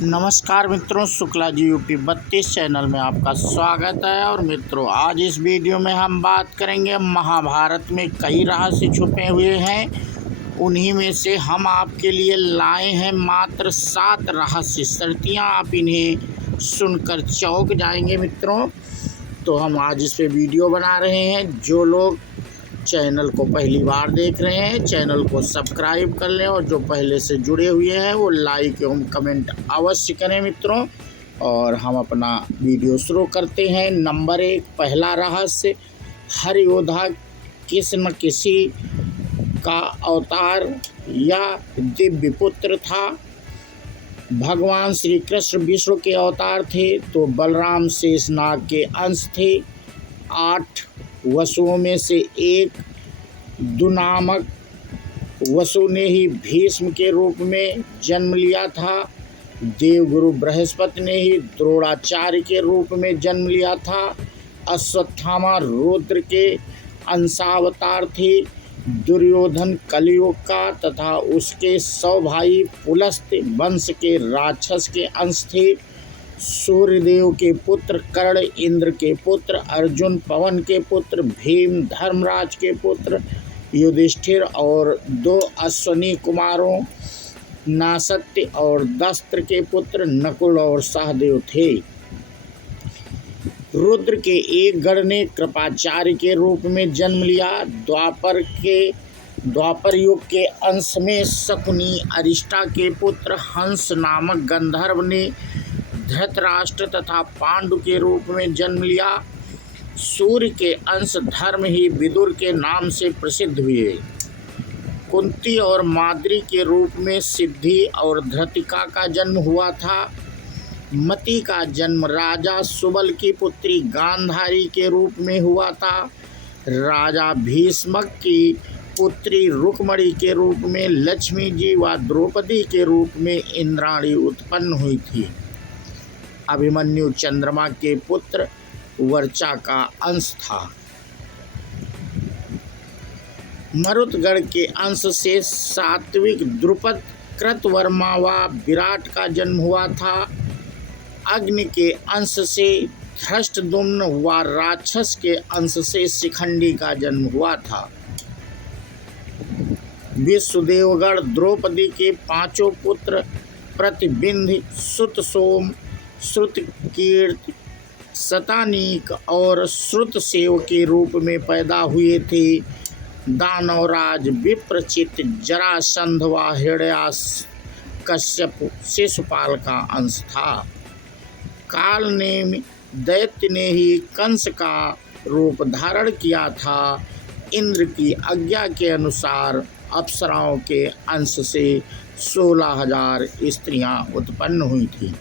नमस्कार मित्रों, Shukla ji UP 32 channel में आपका स्वागत है। और मित्रों, आज इस वीडियो में हम बात करेंगे महाभारत में कई रहस्य छुपे हुए हैं। उन्हीं में से हम आपके लिए लाए हैं मात्र 7 रहस्य शर्तियाँ। आप इन्हें सुनकर चौंक जाएंगे मित्रों। तो हम आज इस पे वीडियो बना रहे हैं। जो लोग चैनल को पहली बार देख रहे हैं, चैनल को सब्सक्राइब कर लें, और जो पहले से जुड़े हुए हैं वो लाइक एवं कमेंट अवश्य करें मित्रों। और हम अपना वीडियो शुरू करते हैं। नंबर 1, पहला रहस्य। हर योद्धा किसी न किसी का अवतार या दिव्य पुत्र था। भगवान श्री कृष्ण विष्णु के अवतार थे तो बलराम शेषनाग के अंश थे। 8 वसुओं में से एक दुनामक वसु ने ही भीष्म के रूप में जन्म लिया था। देवगुरु बृहस्पति ने ही द्रोणाचार्य के रूप में जन्म लिया था। अश्वत्थामा रुद्र के अंशावतार थे। दुर्योधन कलियुग का तथा उसके 100 भाई पुलस्त वंश के राक्षस के अंश थे। सूर्यदेव के पुत्र कर्ण, इंद्र के पुत्र अर्जुन, पवन के पुत्र भीम, धर्मराज के पुत्र युधिष्ठिर और 2 अश्विनी कुमारों नासत्य और दस्त्र के पुत्र नकुल और सहदेव थे। रुद्र के एक गण ने कृपाचार्य के रूप में जन्म लिया। द्वापर युग के अंश में शकुनी अरिष्टा के पुत्र हंस नामक गंधर्व ने धृतराष्ट्र तथा पांडु के रूप में जन्म लिया। सूर्य के अंश धर्म ही विदुर के नाम से प्रसिद्ध हुए। कुंती और माद्री के रूप में सिद्धि और धृतिका का जन्म हुआ था। मति का जन्म राजा सुबल की पुत्री गांधारी के रूप में हुआ था। राजा भीष्मक की पुत्री रुक्मणी के रूप में लक्ष्मी जी व द्रौपदी के रूप में इंद्राणी उत्पन्न हुई थी। अभिमन्यु चंद्रमा के पुत्र वर्चा का अंश था। मरुतगढ़ के अंश से सात्विक द्रुपद कृतवर्मा व विराट का जन्म हुआ था। अग्नि के अंश से धृष्टद्युम्न व राक्षस के अंश से शिखंडी का जन्म हुआ था। विश्वदेवगढ़ द्रौपदी के 5 पुत्र प्रतिबिंध, सुत सोम, श्रुतकीर्ति, शतानीक और श्रुतसेव के रूप में पैदा हुए थे। दानवराज विप्रचित, जरासंध व हिरण्याकश्यप शिशुपाल का अंश था। काल ने दैत्य ने ही कंस का रूप धारण किया था। इंद्र की आज्ञा के अनुसार अप्सराओं के अंश से 16,000 स्त्रियां उत्पन्न हुई थी।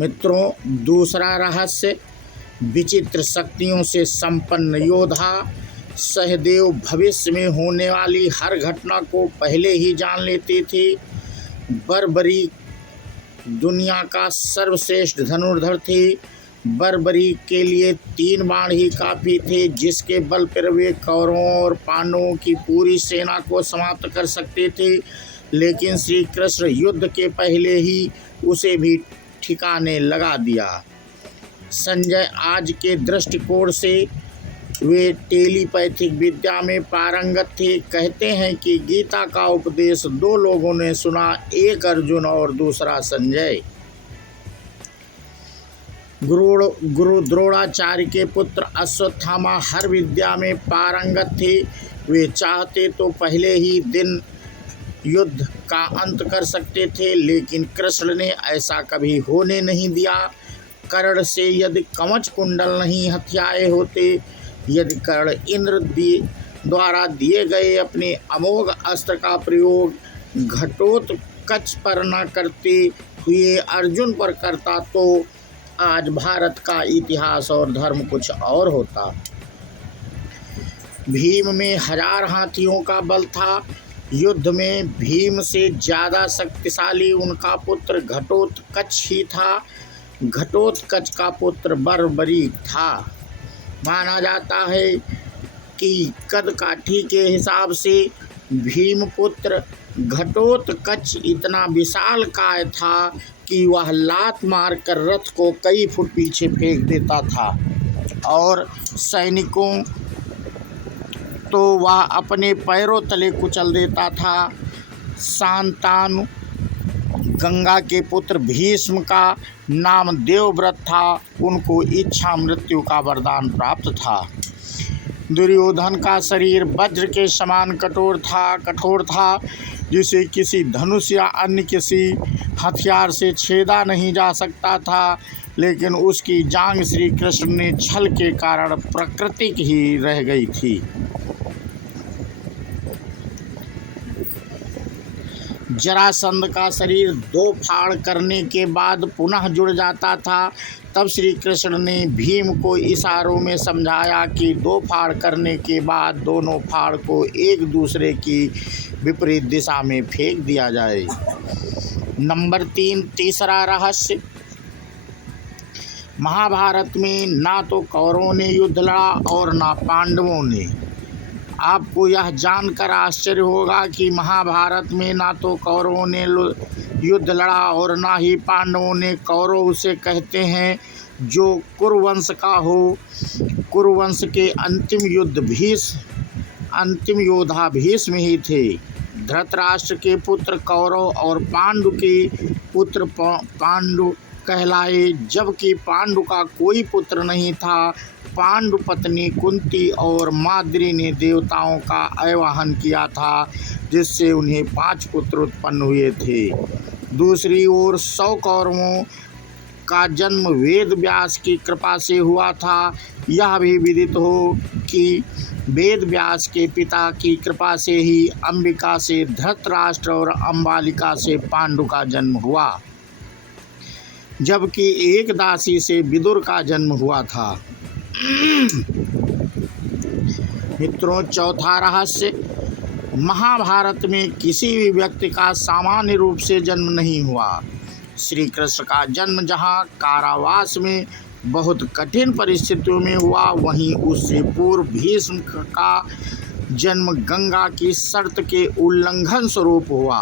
मित्रों, दूसरा रहस्य। विचित्र शक्तियों से संपन्न योद्धा सहदेव भविष्य में होने वाली हर घटना को पहले ही जान लेते थे। बर्बरीक दुनिया का सर्वश्रेष्ठ धनुर्धर थे। बर्बरीक के लिए 3 बाण ही काफ़ी थे, जिसके बल पर वे कौरवों और पांडवों की पूरी सेना को समाप्त कर सकते थे। लेकिन श्री कृष्ण युद्ध के पहले ही उसे भी ठिकाने लगा दिया। संजय आज के दृष्टिकोण से वे टेलीपैथिक विद्या में पारंगत थे। कहते हैं कि गीता का उपदेश 2 लोगों ने सुना, एक अर्जुन और दूसरा संजय। गुरु द्रोणाचार्य के पुत्र अश्वत्थामा हर विद्या में पारंगत थे। वे चाहते तो पहले ही दिन युद्ध का अंत कर सकते थे, लेकिन कृष्ण ने ऐसा कभी होने नहीं दिया। कर्ण से यदि कवच कुंडल नहीं हथियाए होते, यदि कर्ण इंद्र द्वारा दिए गए अपने अमोघ अस्त्र का प्रयोग घटोत्कच पर न करते हुए अर्जुन पर करता, तो आज भारत का इतिहास और धर्म कुछ और होता। भीम में 1000 हाथियों का बल था। युद्ध में भीम से ज़्यादा शक्तिशाली उनका पुत्र घटोत्कच ही था। घटोत्कच का पुत्र बर्बरीक था। माना जाता है कि कद काठी के हिसाब से भीमपुत्र घटोत्कच इतना विशालकाय था कि वह लात मार कर रथ को कई फुट पीछे फेंक देता था और सैनिकों तो वह अपने पैरों तले कुचल देता था। शांतनु गंगा के पुत्र भीष्म का नाम देवव्रत था, उनको इच्छा मृत्यु का वरदान प्राप्त था। दुर्योधन का शरीर वज्र के समान कठोर था, जिसे किसी धनुष या अन्य किसी हथियार से छेदा नहीं जा सकता था, लेकिन उसकी जांघ श्री कृष्ण ने छल के कारण प्राकृतिक ही रह गई थी। जरासंध का शरीर 2 फाड़ करने के बाद पुनः जुड़ जाता था। तब श्री कृष्ण ने भीम को इशारों में समझाया कि 2 फाड़ करने के बाद दोनों फाड़ को एक दूसरे की विपरीत दिशा में फेंक दिया जाए। नंबर 3, तीसरा रहस्य। महाभारत में ना तो कौरवों ने युद्ध लड़ा और ना पांडवों ने। आपको यह जानकर आश्चर्य होगा कि महाभारत में ना तो कौरवों ने युद्ध लड़ा और ना ही पांडवों ने। कौरव उसे कहते हैं जो कुरुवंश का हो। कुरुवंश के अंतिम योद्धा भीष्म ही थे। धृतराष्ट्र के पुत्र कौरव और पांडु के पुत्र पांडु कहलाए, जबकि पांडु का कोई पुत्र नहीं था। पांडु पत्नी कुंती और माद्री ने देवताओं का आवाहन किया था, जिससे उन्हें 5 पुत्र उत्पन्न हुए थे। दूसरी ओर 100 कौरवों का जन्म वेद व्यास की कृपा से हुआ था। यह भी विदित हो कि वेद व्यास के पिता की कृपा से ही अंबिका से धृतराष्ट्र और अंबालिका से पांडु का जन्म हुआ, जबकि एक दासी से विदुर का जन्म हुआ था। मित्रों, चौथा रहस्य। महाभारत में किसी भी व्यक्ति का सामान्य रूप से जन्म नहीं हुआ। श्री कृष्ण का जन्म जहाँ कारावास में बहुत कठिन परिस्थितियों में हुआ, वहीं उससे पूर्व भीष्म का जन्म गंगा की शर्त के उल्लंघन स्वरूप हुआ।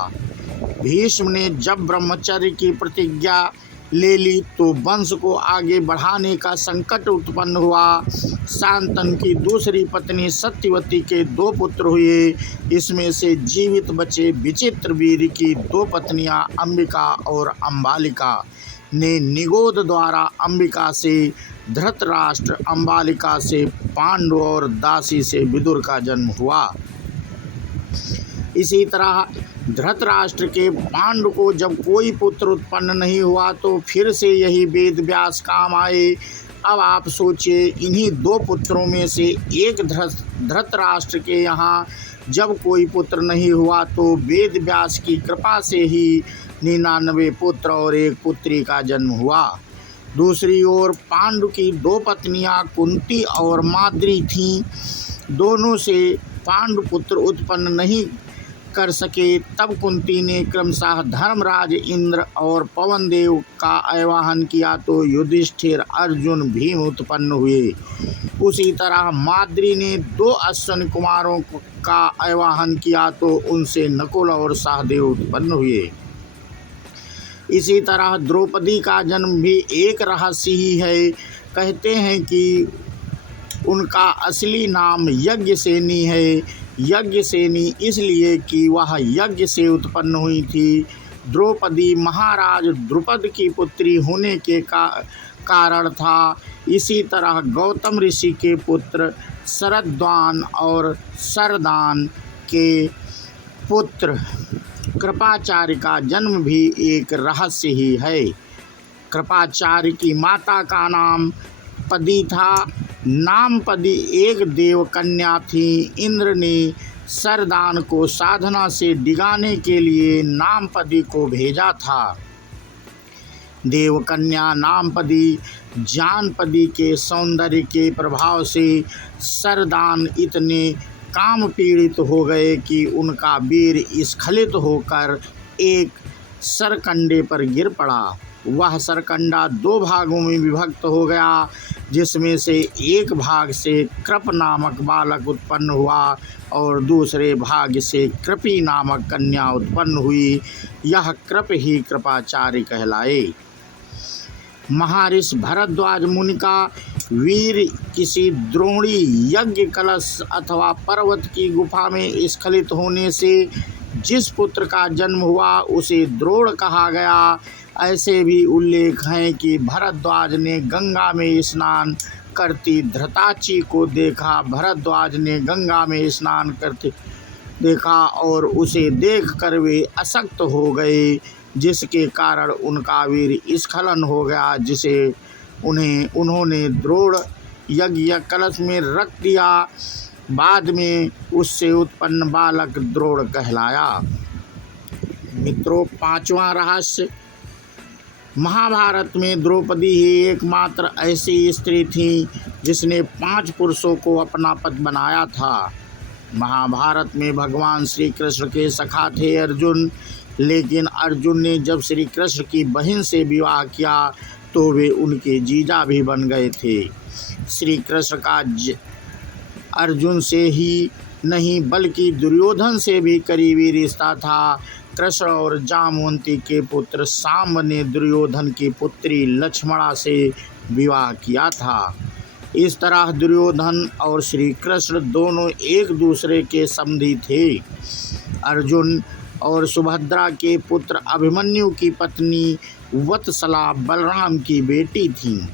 भीष्म ने जब ब्रह्मचर्य की प्रतिज्ञा ले ली तो वंश को आगे बढ़ाने का संकट उत्पन्न हुआ। शांतनु की दूसरी पत्नी सत्यवती के 2 पुत्र हुए। इसमें से जीवित बचे विचित्र वीर की 2 पत्नियां अंबिका और अंबालिका ने निगोद द्वारा अंबिका से धृतराष्ट्र, अंबालिका से पांडु और दासी से विदुर का जन्म हुआ। इसी तरह धृतराष्ट्र के पांडु को जब कोई पुत्र उत्पन्न नहीं हुआ तो फिर से यही वेद व्यास काम आए। अब आप सोचिए, इन्हीं 2 पुत्रों में से एक धृतराष्ट्र के यहाँ जब कोई पुत्र नहीं हुआ तो वेद व्यास की कृपा से ही 99 पुत्र और 1 पुत्री का जन्म हुआ। दूसरी ओर पांडु की 2 पत्नियां कुंती और माद्री थीं। दोनों से पांडु पुत्र उत्पन्न नहीं कर सके। तब कुंती ने क्रमशः धर्मराज इंद्र और पवन देव का आवाहन किया तो युधिष्ठिर, अर्जुन, भीम उत्पन्न हुए। उसी तरह माद्री ने 2 अश्विनी कुमारों का आवाहन किया तो उनसे नकुल और सहदेव उत्पन्न हुए। इसी तरह द्रौपदी का जन्म भी एक रहस्य ही है। कहते हैं कि उनका असली नाम यज्ञसेनी है। यज्ञसेनी इसलिए कि वह यज्ञ से उत्पन्न हुई थी। द्रौपदी महाराज द्रुपद की पुत्री होने के कारण था। इसी तरह गौतम ऋषि के पुत्र शरद्वान और शरदान के पुत्र कृपाचार्य का जन्म भी एक रहस्य ही है। कृपाचार्य की माता का नाम पदी था। नामपदी एक देव कन्या थी। इंद्र ने शरदान को साधना से डिगाने के लिए नामपदी को भेजा था। देवकन्या नामपदी जानपदी के सौंदर्य के प्रभाव से शरदान इतने काम पीड़ित हो गए कि उनका वीर स्खलित होकर एक सरकंडे पर गिर पड़ा। वह सरकंडा 2 भागों में विभक्त हो गया। जिसमें से एक भाग से कृप नामक बालक उत्पन्न हुआ और दूसरे भाग से कृपी नामक कन्या उत्पन्न हुई। यह कृप ही कृपाचार्य कहलाए। महर्षि भरद्वाज मुनि का वीर किसी द्रोणी यज्ञ कलश अथवा पर्वत की गुफा में स्खलित होने से जिस पुत्र का जन्म हुआ उसे द्रोण कहा गया। ऐसे भी उल्लेख हैं कि भरद्वाज ने गंगा में स्नान करती धृताची को देखा। भरद्वाज ने गंगा में स्नान करते देखा और उसे देखकर वे अशक्त हो गए, जिसके कारण उनका वीर स्खलन हो गया, जिसे उन्होंने द्रोण यज्ञ कलश में रख दिया। बाद में उससे उत्पन्न बालक द्रोण कहलाया। मित्रों, पांचवा रहस्य। महाभारत में द्रौपदी ही एकमात्र ऐसी स्त्री थी जिसने 5 पुरुषों को अपना पति बनाया था। महाभारत में भगवान श्री कृष्ण के सखा थे अर्जुन, लेकिन अर्जुन ने जब श्री कृष्ण की बहन से विवाह किया तो वे उनके जीजा भी बन गए थे। श्री कृष्ण का अर्जुन से ही नहीं बल्कि दुर्योधन से भी करीबी रिश्ता था। कृष्ण और जामवंती के पुत्र सांब ने दुर्योधन की पुत्री लक्ष्मणा से विवाह किया था। इस तरह दुर्योधन और श्री कृष्ण दोनों एक दूसरे के समधी थे। अर्जुन और सुभद्रा के पुत्र अभिमन्यु की पत्नी वत्सला बलराम की बेटी थी।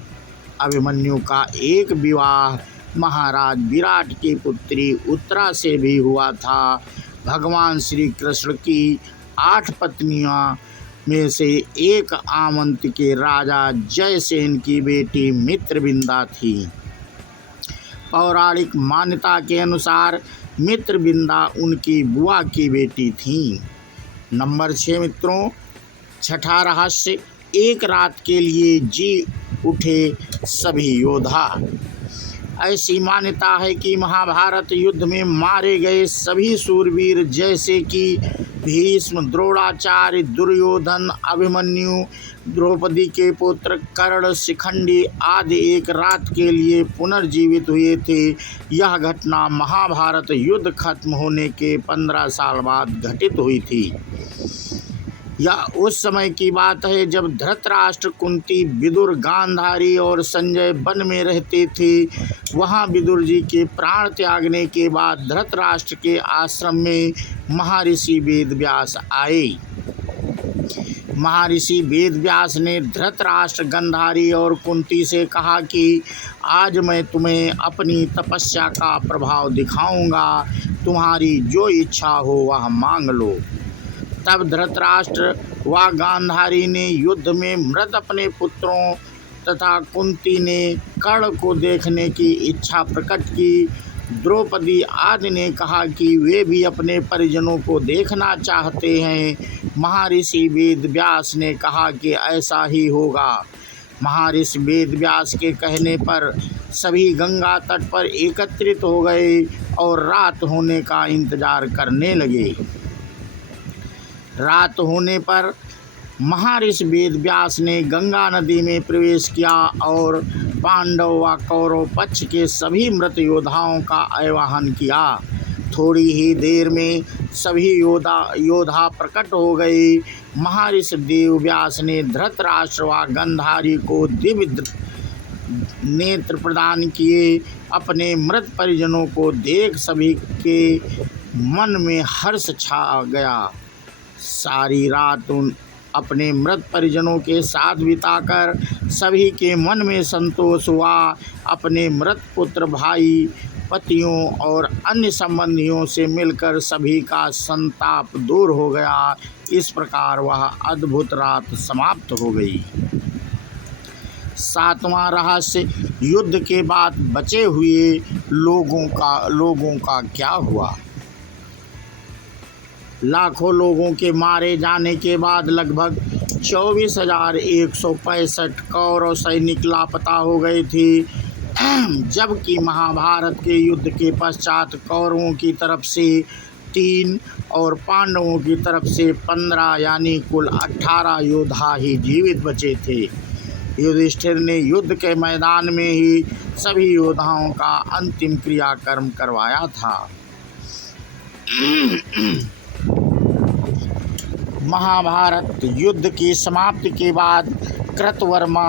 अभिमन्यु का एक विवाह महाराज विराट की पुत्री उत्तरा से भी हुआ था। भगवान श्री कृष्ण की 8 पत्नियां में से एक आमंत के राजा जयसेन की बेटी मित्रविंदा थी। पौराणिक मान्यता के अनुसार मित्रविंदा उनकी बुआ की बेटी थी। नंबर 6 मित्रों, छठा रहस्य। एक रात के लिए जी उठे सभी योद्धा। ऐसी मान्यता है कि महाभारत युद्ध में मारे गए सभी शूरवीर जैसे कि भीष्म, द्रोणाचार्य, दुर्योधन, अभिमन्यु, द्रौपदी के पुत्र कर्ण, शिखंडी आदि एक रात के लिए पुनर्जीवित हुए थे। यह घटना महाभारत युद्ध खत्म होने के 15 साल बाद घटित हुई थी। यह उस समय की बात है जब धृतराष्ट्र, कुंती, विदुर, गांधारी और संजय वन में रहते थे। वहां विदुर जी के प्राण त्यागने के बाद धृतराष्ट्र के आश्रम में महर्षि वेदव्यास आए। महर्षि वेदव्यास ने धृतराष्ट्र, गांधारी और कुंती से कहा कि आज मैं तुम्हें अपनी तपस्या का प्रभाव दिखाऊंगा, तुम्हारी जो इच्छा हो वह मांग लो। तब धृतराष्ट्र व गांधारी ने युद्ध में मृत अपने पुत्रों तथा कुंती ने कर्ण को देखने की इच्छा प्रकट की। द्रौपदी आदि ने कहा कि वे भी अपने परिजनों को देखना चाहते हैं। महर्षि वेदव्यास ने कहा कि ऐसा ही होगा। महर्षि वेदव्यास के कहने पर सभी गंगा तट पर एकत्रित हो गए और रात होने का इंतजार करने लगे। रात होने पर महर्षि वेदव्यास ने गंगा नदी में प्रवेश किया और पांडव व कौरव पक्ष के सभी मृत योद्धाओं का आवाहन किया। थोड़ी ही देर में सभी योद्धा प्रकट हो गए। महर्षि वेदव्यास ने धृतराष्ट्र व गांधारी को दिव्य नेत्र प्रदान किए। अपने मृत परिजनों को देख सभी के मन में हर्ष छा गया। सारी रात अपने मृत परिजनों के साथ बिताकर सभी के मन में संतोष हुआ। अपने मृत पुत्र, भाई, पतियों और अन्य संबंधियों से मिलकर सभी का संताप दूर हो गया। इस प्रकार वह अद्भुत रात समाप्त हो गई। 7वां रहस्य। युद्ध के बाद बचे हुए लोगों का क्या हुआ। लाखों लोगों के मारे जाने के बाद लगभग 24,165 कौरव सैनिक लापता हो गए थे, जबकि महाभारत के युद्ध के पश्चात कौरवों की तरफ से 3 और पांडवों की तरफ से 15 यानी कुल 18 योद्धा ही जीवित बचे थे। युधिष्ठिर ने युद्ध के मैदान में ही सभी योद्धाओं का अंतिम क्रियाकर्म करवाया था। महाभारत युद्ध की समाप्ति के बाद कृतवर्मा,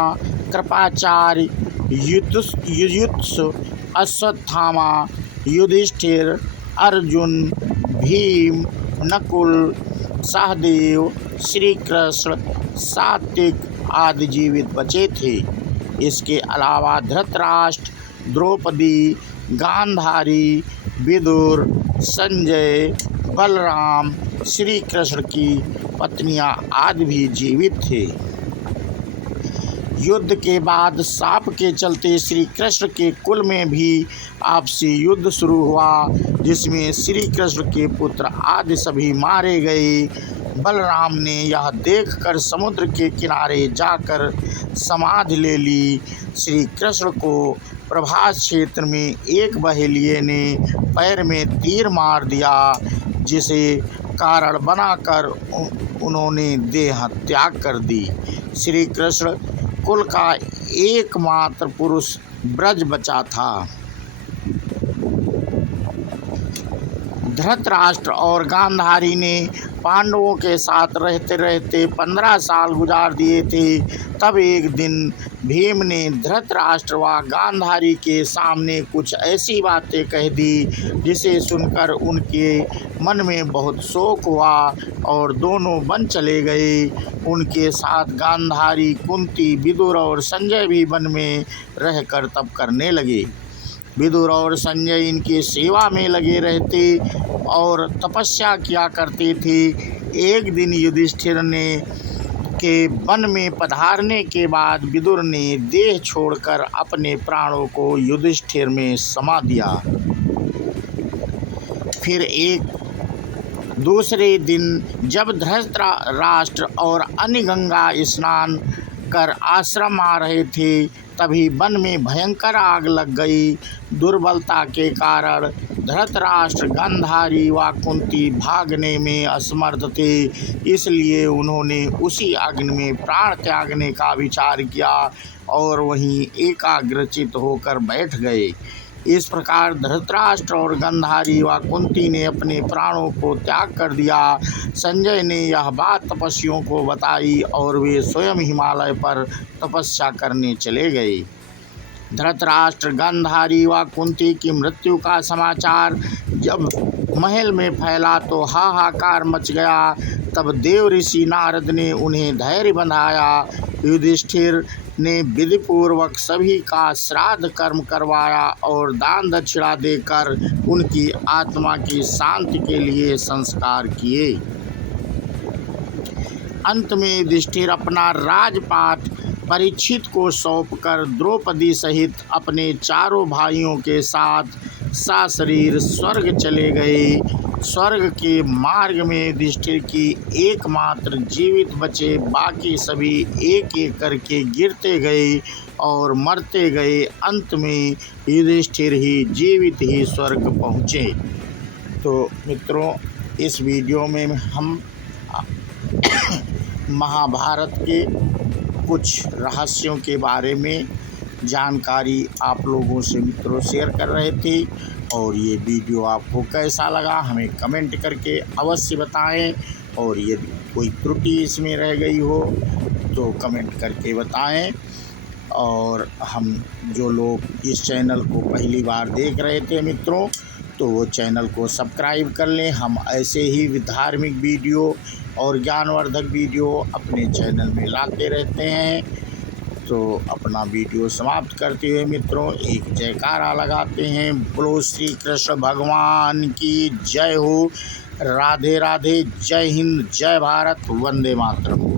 कृपाचार्य, युयुत्सु, अश्वत्थामा, युधिष्ठिर, अर्जुन, भीम, नकुल, सहदेव, श्री कृष्ण, सात्विक आदि जीवित बचे थे। इसके अलावा धृतराष्ट्र, द्रौपदी, गांधारी, विदुर, संजय, बलराम, श्री कृष्ण की पत्नियां आदि भी जीवित थे। युद्ध के बाद शाप के चलते श्री कृष्ण के कुल में भी आपसी युद्ध शुरू हुआ, जिसमें श्री कृष्ण के पुत्र आदि सभी मारे गए। बलराम ने यह देखकर समुद्र के किनारे जाकर समाधि ले ली। श्री कृष्ण को प्रभास क्षेत्र में एक बहेलिये ने पैर में तीर मार दिया, जिसे कारण बनाकर उन्होंने देह त्याग कर दी। श्री कृष्ण कुल का एकमात्र पुरुष ब्रज बचा था। धृतराष्ट्र और गांधारी ने पांडवों के साथ रहते रहते 15 साल गुजार दिए थे। तब एक दिन भीम ने धृतराष्ट्र व गांधारी के सामने कुछ ऐसी बातें कह दी, जिसे सुनकर उनके मन में बहुत शोक हुआ और दोनों वन चले गए। उनके साथ गांधारी, कुंती, विदुर और संजय भी वन में रहकर तप करने लगे। विदुर और संजय इनकी सेवा में लगे रहते और तपस्या किया करते थे। एक दिन युधिष्ठिर ने के वन में पधारने के बाद विदुर ने देह छोड़कर अपने प्राणों को युधिष्ठिर में समा दिया। फिर एक दूसरे दिन जब धृतराष्ट्र और अन्य गंगा स्नान कर आश्रम आ रहे थे, तभी वन में भयंकर आग लग गई। दुर्बलता के कारण धृतराष्ट्र, गांधारी व कुंती भागने में असमर्थ थे, इसलिए उन्होंने उसी अग्नि में प्राण त्यागने का विचार किया और वहीं एकाग्रचित होकर बैठ गए। इस प्रकार धृतराष्ट्र और गांधारी व कुंती ने अपने प्राणों को त्याग कर दिया। संजय ने यह बात तपस्वियों को बताई और वे स्वयं हिमालय पर तपस्या करने चले गए। धृतराष्ट्र, गांधारी व कुंती की मृत्यु का समाचार जब महल में फैला तो हाहाकार मच गया। तब देव ऋषि नारद ने उन्हें धैर्य बंधाया। युधिष्ठिर ने विधिपूर्वक सभी का श्राद्ध कर्म करवाया और दान दक्षिणा देकर उनकी आत्मा की शांति के लिए संस्कार किए। अंत में युधिष्ठिर अपना राजपाट परीक्षित को सौंपकर द्रौपदी सहित अपने चारों भाइयों के साथ सशरीर स्वर्ग चले गए। स्वर्ग के मार्ग में युधिष्ठिर की एकमात्र जीवित बचे, बाकी सभी एक एक करके गिरते गए और मरते गए। अंत में युधिष्ठिर ही जीवित ही स्वर्ग पहुँचे। तो मित्रों, इस वीडियो में हम महाभारत के कुछ रहस्यों के बारे में जानकारी आप लोगों से मित्रों शेयर कर रहे थे, और ये वीडियो आपको कैसा लगा हमें कमेंट करके अवश्य बताएं, और यदि कोई त्रुटि इसमें रह गई हो तो कमेंट करके बताएं। और हम जो लोग इस चैनल को पहली बार देख रहे थे मित्रों, तो वो चैनल को सब्सक्राइब कर लें। हम ऐसे ही धार्मिक वीडियो और ज्ञानवर्धक वीडियो अपने चैनल में लाते रहते हैं। तो अपना वीडियो समाप्त करते हुए मित्रों एक जयकारा लगाते हैं। बोलो श्री कृष्ण भगवान की जय हो। राधे राधे। जय हिंद, जय भारत, वंदे मातरम।